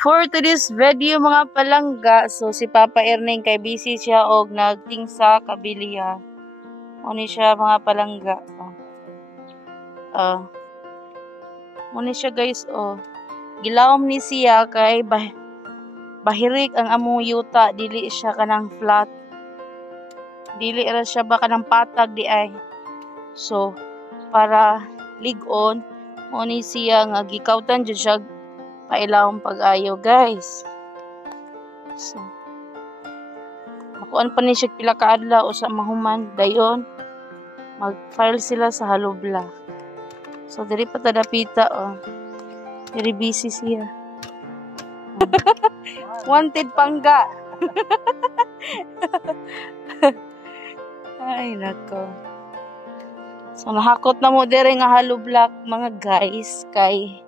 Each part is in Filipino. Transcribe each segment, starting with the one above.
For today's video mga palangga, so si Papa Erning kay busy siya og nagting sa kabiliya. Muni siya mga palangga. Muni siya guys, gilawom ni siya kay bahirik ang among yuta, dili siya kanang flat. Dili ra siya ba kanang patag di ay. So para ligon, muni siya nga gikawtan jud siya pailawom pag-ayo guys. So makuan pa ni siya pila ka adlaw o sa mahuman dayon mag-file sila sa halubla. So diri pa ta dapita very busy siya. Wanted pangga. Ay nako. So nahakot na mo diri nga halubla mga guys kay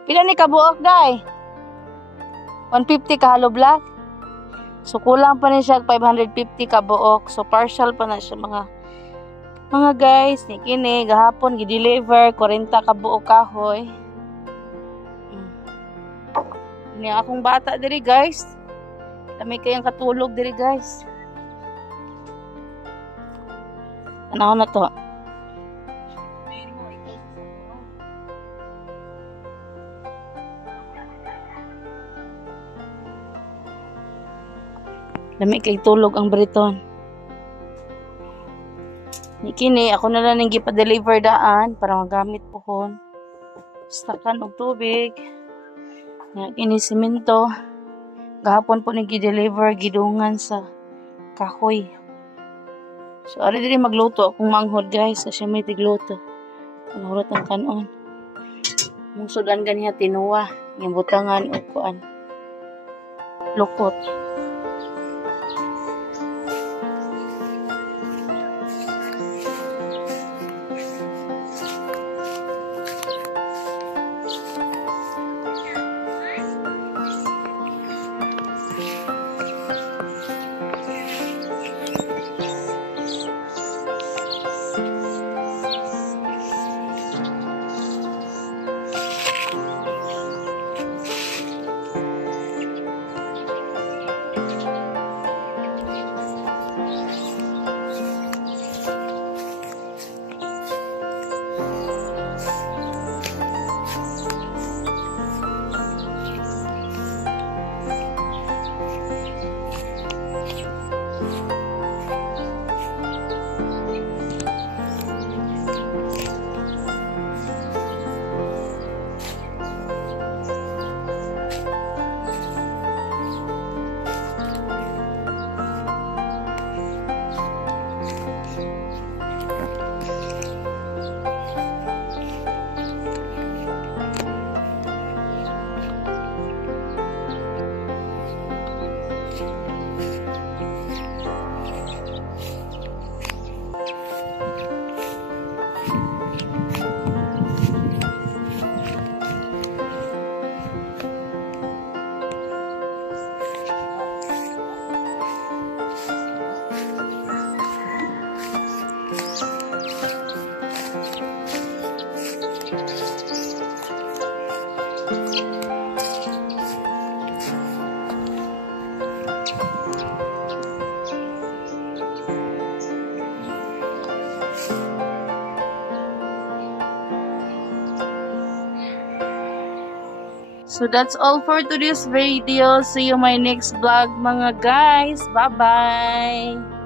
pila ni kabuok day? 150 ka hollow block. So kulang pa ni siya 550 ka buok. So partial pa na siya mga guys. Ni kini gahapon gi-deliver 40 ka buok kahoy. Ni akong bata diri guys. Kami kayang katulog diri guys. Ano na to? Lami kay tulog ang Briton. Ni kini ako na lang ning gipa-deliver daan para magamit pohon. Stakan og tubig. Nga kini semento. Gahapon po ni gi-deliver gidungan sa kahoy. So ari diri magluto akong manghod guys, sa siya may tigluto. Manghurot ang kanon. Mong sudan ganiya tinuwa, yang butangan og kuan. Lukot. So that's all for today's video. See you my next vlog mga guys. Bye-bye!